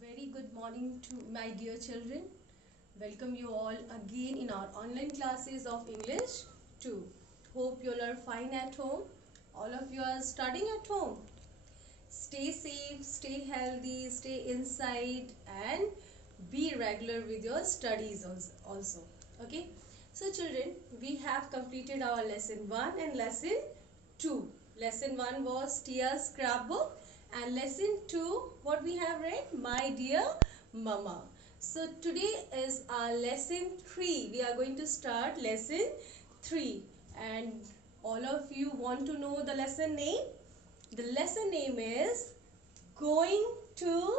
Very good morning to my dear children. Welcome you all again in our online classes of English 2. Hope you all are fine at home. All of you are studying at home. Stay safe, stay healthy, stay inside and be regular with your studies also. Okay. So children, we have completed our lesson 1 and lesson 2. Lesson 1 was Tia's scrapbook and lesson 2 what we have read? My dear mama. So today is our lesson 3. We are going to start lesson 3 and all of you want to know the lesson name? The lesson name is Going to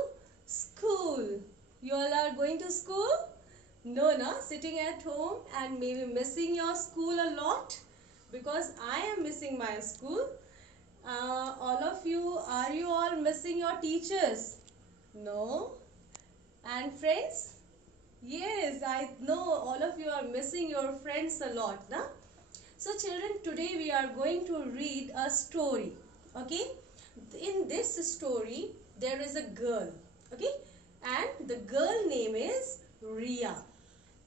School. You all are going to school? No, sitting at home and maybe missing your school a lot because I am missing my school. All of you, are you all missing your teachers? No. And friends? Yes, I know all of you are missing your friends a lot, na? So children, today we are going to read a story. Okay? In this story, there is a girl. Okay? And the girl name is Ria.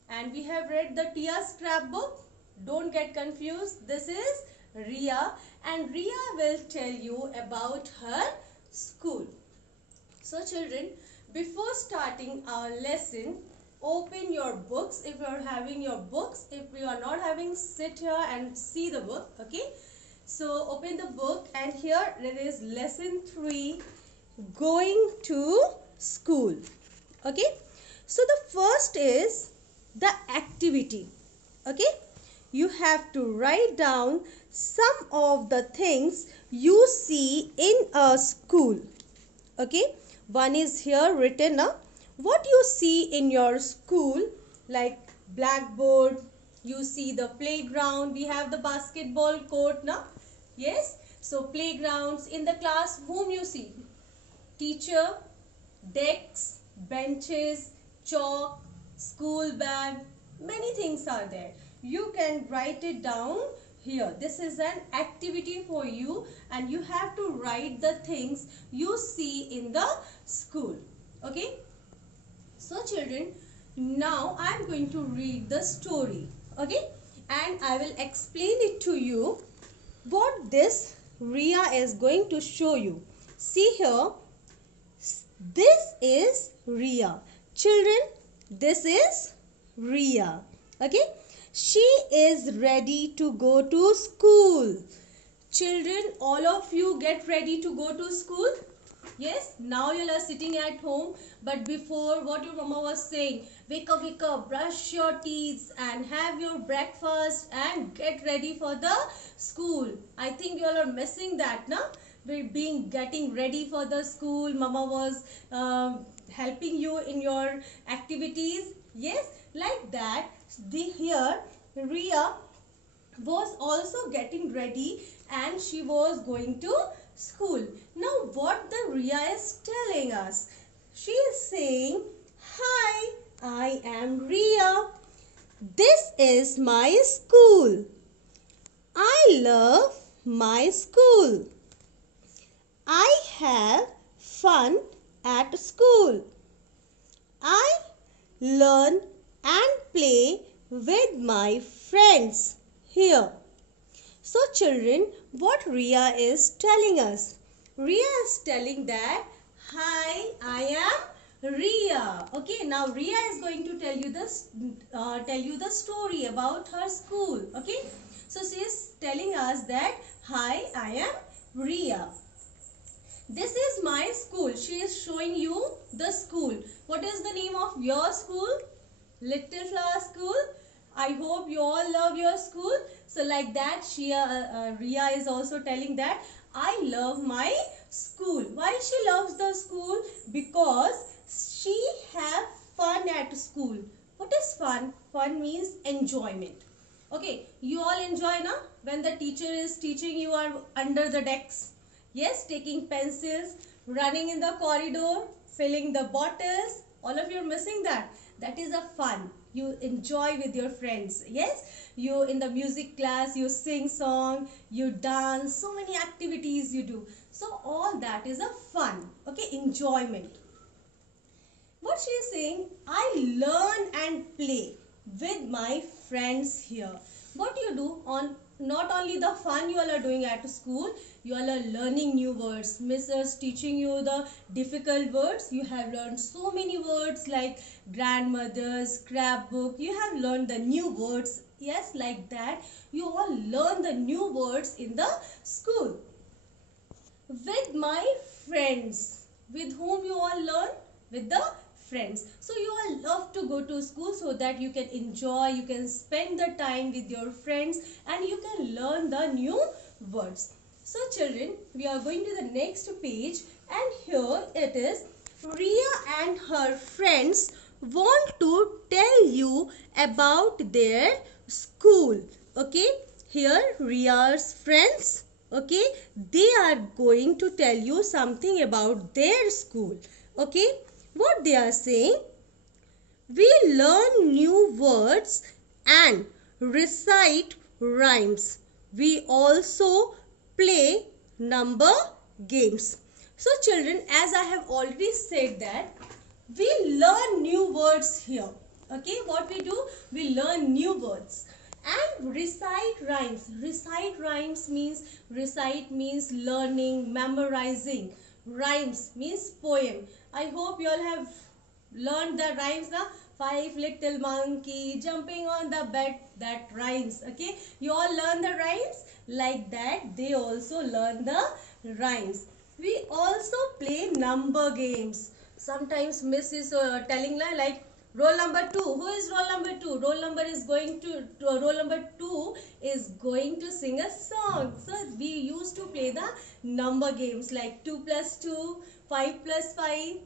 And we have read the Tia scrapbook. Don't get confused. This is Ria. And Ria will tell you about her school. So children, before starting our lesson, open your books if you are having your books. If you are not having, sit here and see the book. Okay. So open the book and here there is lesson 3, Going to School. Okay. So the first is the activity. Okay. You have to write down some of the things you see in a school. Okay. One is here written up. What you see in your school, like blackboard, you see the playground, we have the basketball court now. Yes. So playgrounds, in the class, whom you see? Teacher, desks, benches, chalk, school bag, many things are there. You can write it down here. This is an activity for you and you have to write the things you see in the school. Okay. So children, now I am going to read the story. Okay. And I will explain it to you what this Ria is going to show you. See here. This is Ria. Children, this is Ria. Okay. She is ready to go to school. Children, all of you get ready to go to school? Yes, now you are sitting at home, but before what your mama was saying, wake up, brush your teeth and have your breakfast and get ready for the school. I think you all are missing that, na? Getting ready for the school. Mama was helping you in your activities. Yes, like that. Here Ria was also getting ready and she was going to school. Now what the Ria is telling us? She is saying, hi, I am Ria. This is my school. I love my school. I have fun at school. I learn and play with my friends here. So children, what Ria is telling us? Ria is telling that, hi, I am Ria. Okay, now Ria is going to tell you the story about her school. Okay, so she is telling us that, hi, I am Ria. This is my school. She is showing you the school. What is the name of your school? Little Flower School. I hope you all love your school. So like that, Ria is also telling that I love my school. Why she loves the school? Because she have fun at school. What is fun? Fun means enjoyment. Okay, you all enjoy na? When the teacher is teaching, you are under the decks. Yes, taking pencils, running in the corridor, filling the bottles. All of you are missing that. That is a fun. You enjoy with your friends. Yes, you in the music class, you sing song, you dance, so many activities you do. So all that is a fun. Okay, enjoyment. What she is saying, I learn and play with my friends here. What you do on, not only the fun you all are doing at school, you all are learning new words. Miss is teaching you the difficult words. You have learned so many words like grandmother's scrapbook. You have learned the new words. Yes, like that. You all learn the new words in the school. With my friends. With whom you all learn? With the friends. So you all love to go to school so that you can enjoy, you can spend the time with your friends and you can learn the new words. So children, we are going to the next page and here it is, Ria and her friends want to tell you about their school. Okay, here Ria's friends, okay, they are going to tell you something about their school. Okay, what they are saying, we learn new words and recite rhymes. We also play number games. So children, as I have already said that we learn new words here. Okay, what we do, we learn new words and recite rhymes. Recite means learning, memorizing. Rhymes means poem. I hope you all have learned the rhymes now. 5 little monkey jumping on the bed, that rhymes. Okay, you all learn the rhymes. Like that they also learn the rhymes. We also play number games. Sometimes Miss is telling like roll number 2. Who is roll number 2? Roll number 2 is going to sing a song. So we used to play the number games like 2 plus 2, 5 plus 5.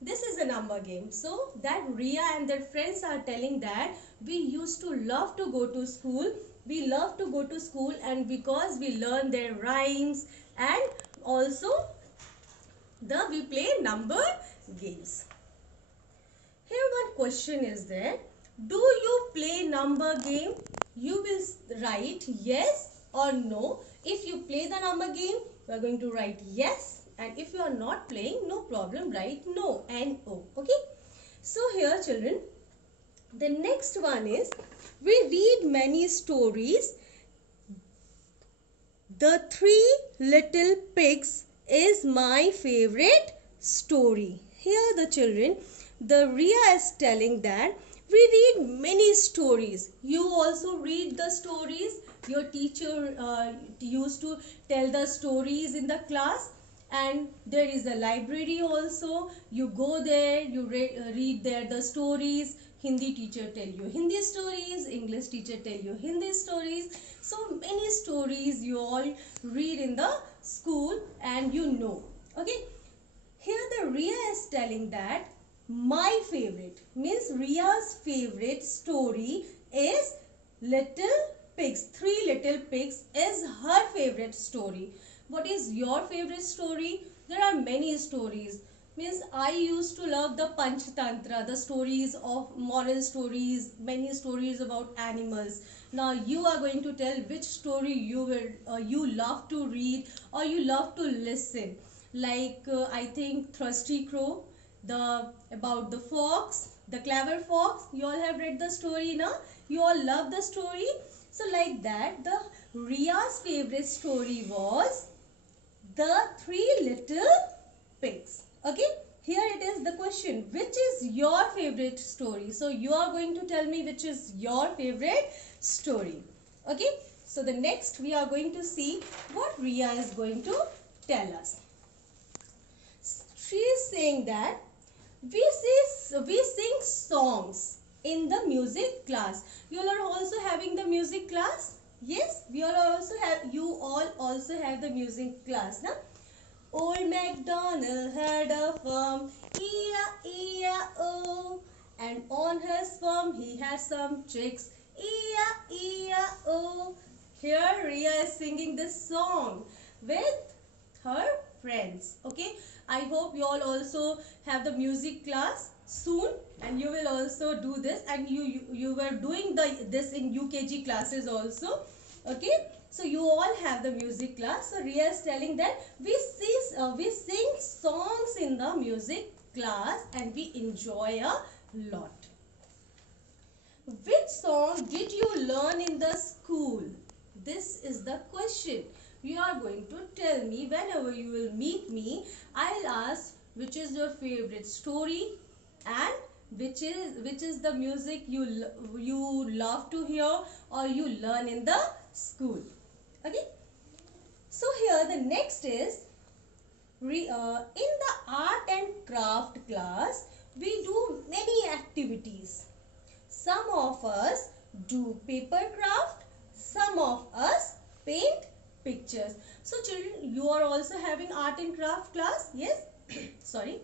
This is a number game. So that Ria and their friends are telling that we used to love to go to school. We love to go to school and because we learn their rhymes and also we play number games. Here one question is there. Do you play number game? You will write yes or no. If you play the number game, we are going to write yes. And if you are not playing, no problem, write no, N-O. Okay. So here children, the next one is, we read many stories. The Three Little Pigs is my favorite story. Here the children, the Ria is telling that we read many stories. You also read the stories. Your teacher used to tell the stories in the class. And there is a library also. You go there, you read there the stories. Hindi teacher tell you Hindi stories, English teacher tell you Hindi stories. So many stories you all read in the school and you know. Okay. Here the Ria is telling that my favorite means Ria's favorite story is Little Pigs. Three Little Pigs is her favorite story. What is your favorite story? There are many stories. Means I used to love the Panchatantra, the stories of moral stories, many stories about animals. Now you are going to tell which story you love to read or you love to listen. Like I think Thirsty Crow, about the fox, the clever fox. You all have read the story, na? You all love the story. So like that, the Ria's favorite story was The Three Little Pigs. Okay, here it is the question, which is your favorite story? So you are going to tell me which is your favorite story. Okay, so the next we are going to see what Ria is going to tell us. She is saying that we sing songs in the music class. You all are also having the music class? Yes, you all also have the music class, na? Old MacDonald had a farm, E-I-E-I-O, and on his farm he had some chicks, E-I-E-I-O. Here Ria is singing this song with her friends. Okay, I hope you all also have the music class soon and you will also do this, and you were doing this in UKG classes also. Okay, so you all have the music class. So Ria is telling that we sing songs in the music class and we enjoy a lot. Which song did you learn in the school? This is the question. You are going to tell me whenever you will meet me. I'll ask which is your favorite story and which is the music you love to hear or you learn in the school. Okay. So here the next is in the art and craft class we do many activities. Some of us do paper craft, some of us paint pictures. So children, you are also having art and craft class? Yes? Sorry.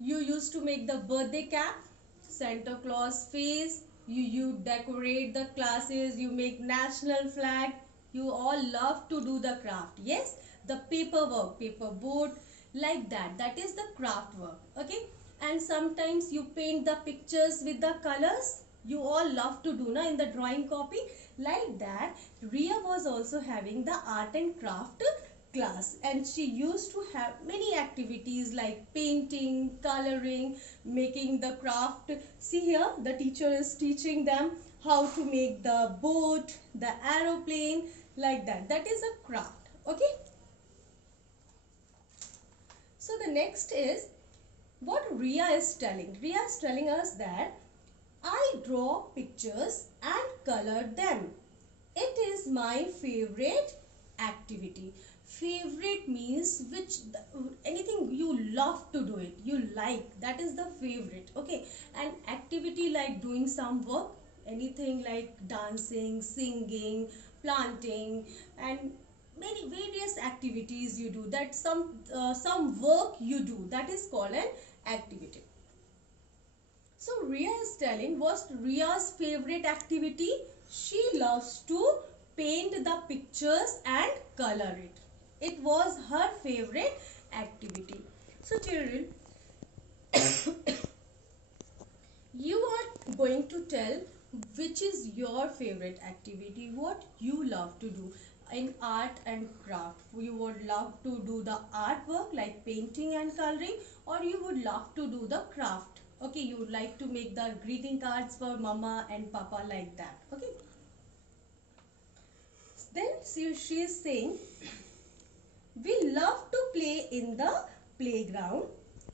You used to make the birthday cap, Santa Claus face, you decorate the classes, you make national flag. You all love to do the craft. Yes? The paper work, paper boat, like that. That is the craft work. Okay? And sometimes you paint the pictures with the colors. You all love to do in the drawing copy. Like that, Ria was also having the art and craft class, and she used to have many activities like painting, coloring, making the craft. See here, the teacher is teaching them how to make the boat, the aeroplane, like that. That is a craft. Okay. So the next is what Ria is telling. Ria is telling us that I draw pictures and color them. It is my favorite activity. Favorite means anything you love to do it, you like, that is the favorite. Okay, and activity like doing some work, anything like dancing, singing, planting, and many various activities you do, that some work you do, that is called an activity. So Ria is telling what's Ria's favorite activity. She loves to paint the pictures and color it. It was her favorite activity. So children, you are going to tell which is your favorite activity, what you love to do in art and craft. You would love to do the artwork like painting and coloring, or you would love to do the craft. Okay, you would like to make the greeting cards for mama and papa, like that. Okay. Then she is saying, we love to play in the playground.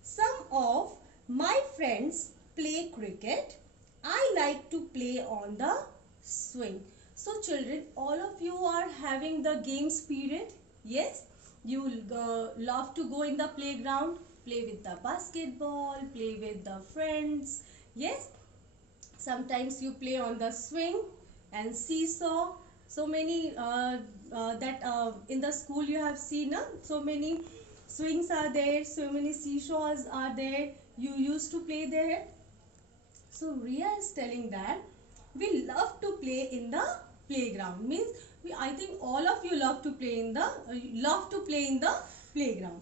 Some of my friends play cricket. I like to play on the swing. So children, all of you are having the games period. Yes, you love to go in the playground, play with the basketball, play with the friends. Yes, sometimes you play on the swing and seesaw. So many in the school you have seen, so many swings are there, so many seesaws are there. You used to play there. So Ria is telling that we love to play in the playground. Means I think all of you love to play in the playground.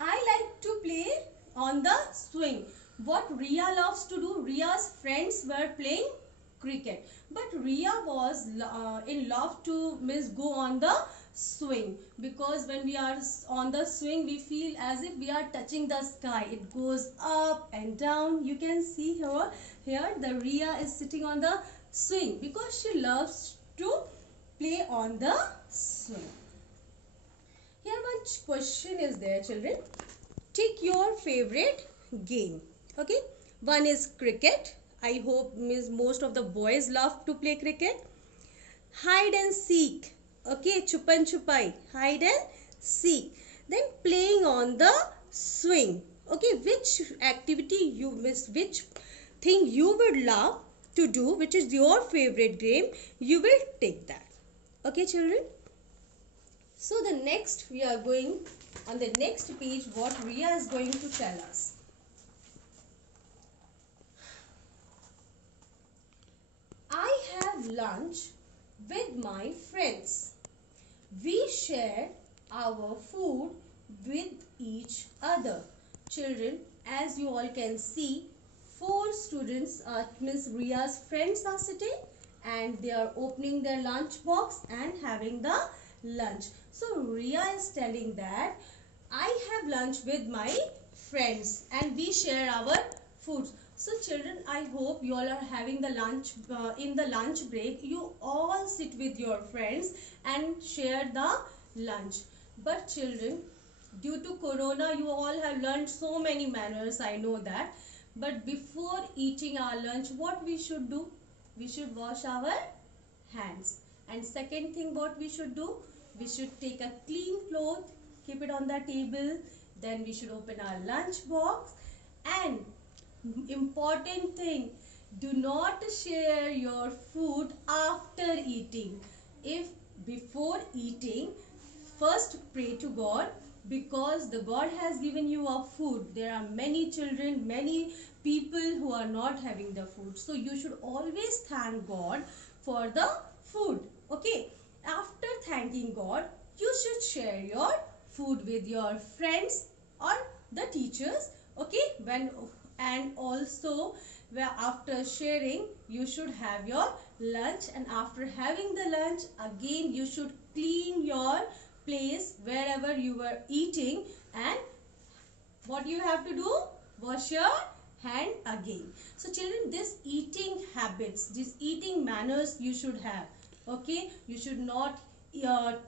I like to play on the swing. What Ria loves to do, Ria's friends were playing cricket, but Ria was in love to go on the swing, because when we are on the swing we feel as if we are touching the sky. It goes up and down. You can see here the Ria is sitting on the swing because she loves to play on the swing. Here one question is there, children. Take your favorite game. Okay, one is cricket. I hope most of the boys love to play cricket. Hide and seek. Okay, chupan chupai, hide and seek. Then playing on the swing. Okay, which activity you miss, which thing you would love to do, which is your favorite game, you will take that. Okay, children. So the next, we are going on the next page, what Ria is going to tell us. I have lunch with my friends. We share our food with each other. Children, as you all can see, 4 students, means Ria's friends, are sitting and they are opening their lunch box and having the lunch. So Ria is telling that I have lunch with my friends and we share our foods. So children, I hope you all are having the lunch in the lunch break. You all sit with your friends and share the lunch. But children, due to corona, you all have learned so many manners. I know that. But before eating our lunch, what we should do? We should wash our hands. And second thing, what we should do? We should take a clean cloth, keep it on the table. Then we should open our lunch box. And important thing, do not share your food after eating. If before eating, first pray to God, because the God has given you a food. There are many children, many people who are not having the food. So you should always thank God for the food. Okay, after thanking God, you should share your food with your friends or the teachers. Okay, and also after sharing, you should have your lunch, and after having the lunch, again you should clean your place wherever you were eating, and what you have to do? Wash your hand again. So children, this eating habits, these eating manners you should have. Okay, you should not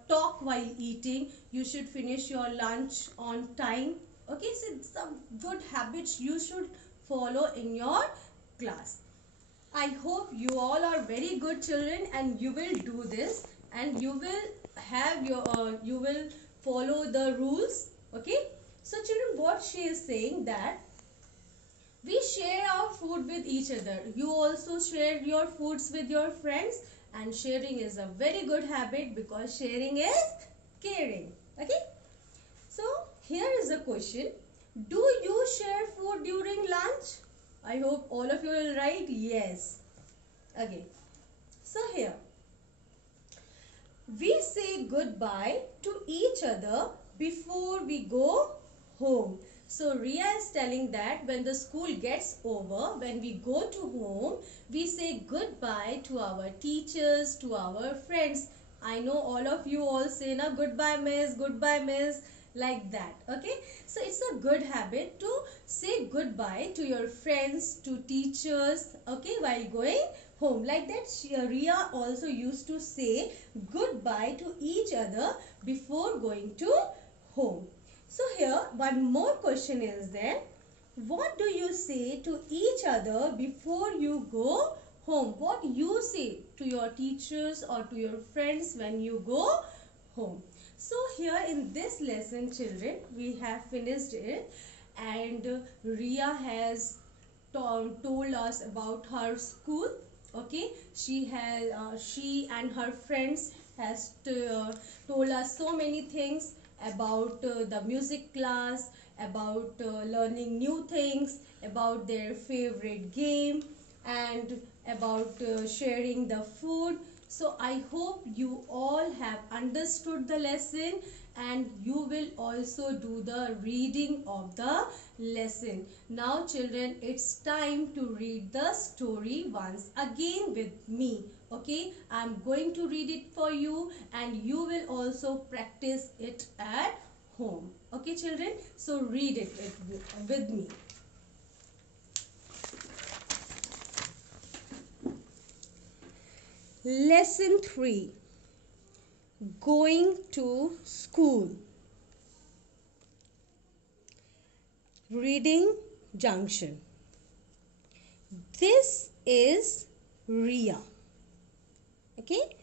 talk while eating. You should finish your lunch on time. Okay, so some good habits you should follow in your class. I hope you all are very good children and you will do this, and you will have your you will follow the rules. Okay, so children, what she is saying, that we share our food with each other. You also share your foods with your friends, and sharing is a very good habit, because sharing is caring. Okay, so here is a question: do you share food during lunch? I hope all of you will write yes. Okay, so here we say goodbye to each other before we go home. So Ria is telling that when the school gets over, when we go to home, we say goodbye to our teachers, to our friends. I know all of you all say na goodbye miss, like that. Okay, so it's a good habit to say goodbye to your friends, to teachers, okay, while going home. Like that, Ria also used to say goodbye to each other before going to home. So here one more question is there: what do you say to each other before you go home? What you say to your teachers or to your friends when you go home? So here in this lesson, children, we have finished it, and Ria has told us about her school. Okay, she and her friends has told us so many things about the music class, about learning new things, about their favorite game, and about sharing the food. So I hope you all have understood the lesson, and you will also do the reading of the lesson. Now children, it's time to read the story once again with me. Okay, I'm going to read it for you, and you will also practice it at home. Okay children, so read it with me. Lesson 3, Going to School. Reading junction. This is Ria. Okay,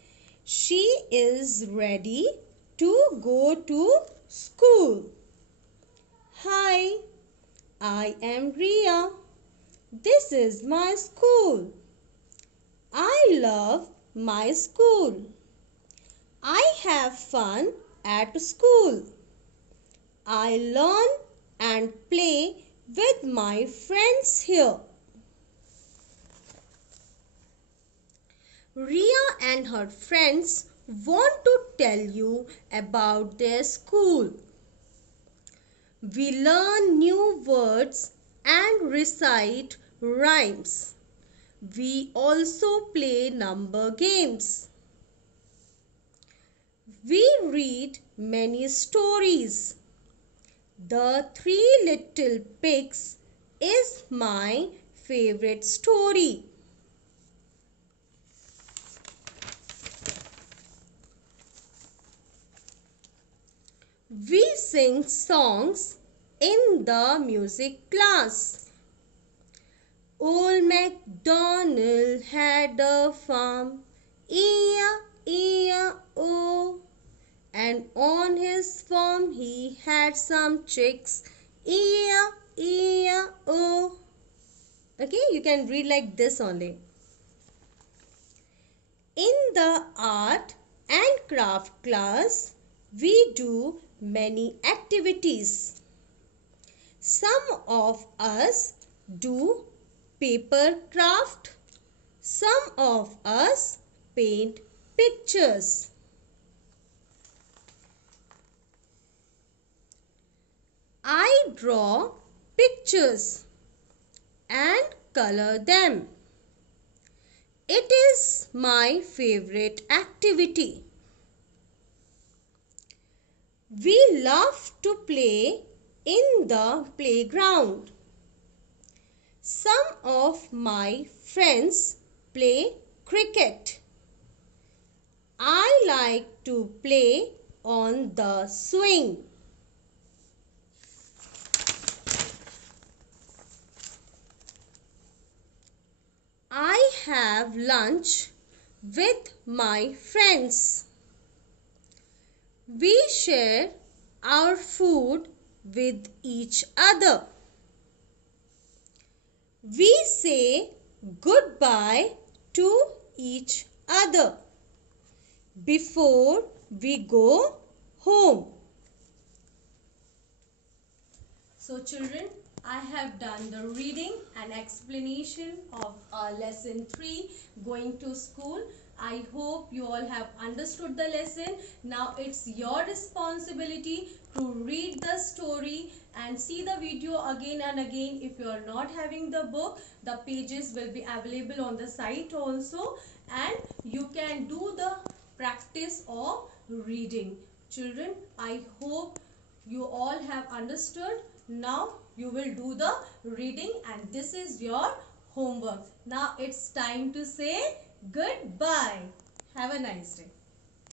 she is ready to go to school. Hi, I am Ria. This is my school. I love my school. I have fun at school. I learn and play with my friends here. Ria and her friends want to tell you about their school. We learn new words and recite rhymes. We also play number games. We read many stories. The Three Little Pigs is my favorite story. We sing songs in the music class. Old MacDonald had a farm, E-I-E-I-O. And on his farm he had some chicks, E-I-E-I-O. Okay, you can read like this only. In the art and craft class, we do many activities. Some of us do paper craft. Some of us paint pictures. I draw pictures and color them. It is my favorite activity. We love to play in the playground. Some of my friends play cricket. I like to play on the swing. I have lunch with my friends. We share our food with each other. We say goodbye to each other before we go home. So children, I have done the reading and explanation of lesson 3, going to school. I hope you all have understood the lesson. Now it's your responsibility to read the story and see the video again and again. If you are not having the book, the pages will be available on the site also, and you can do the practice of reading. Children, I hope you all have understood. Now you will do the reading and this is your homework. Now it's time to say goodbye. Have a nice day.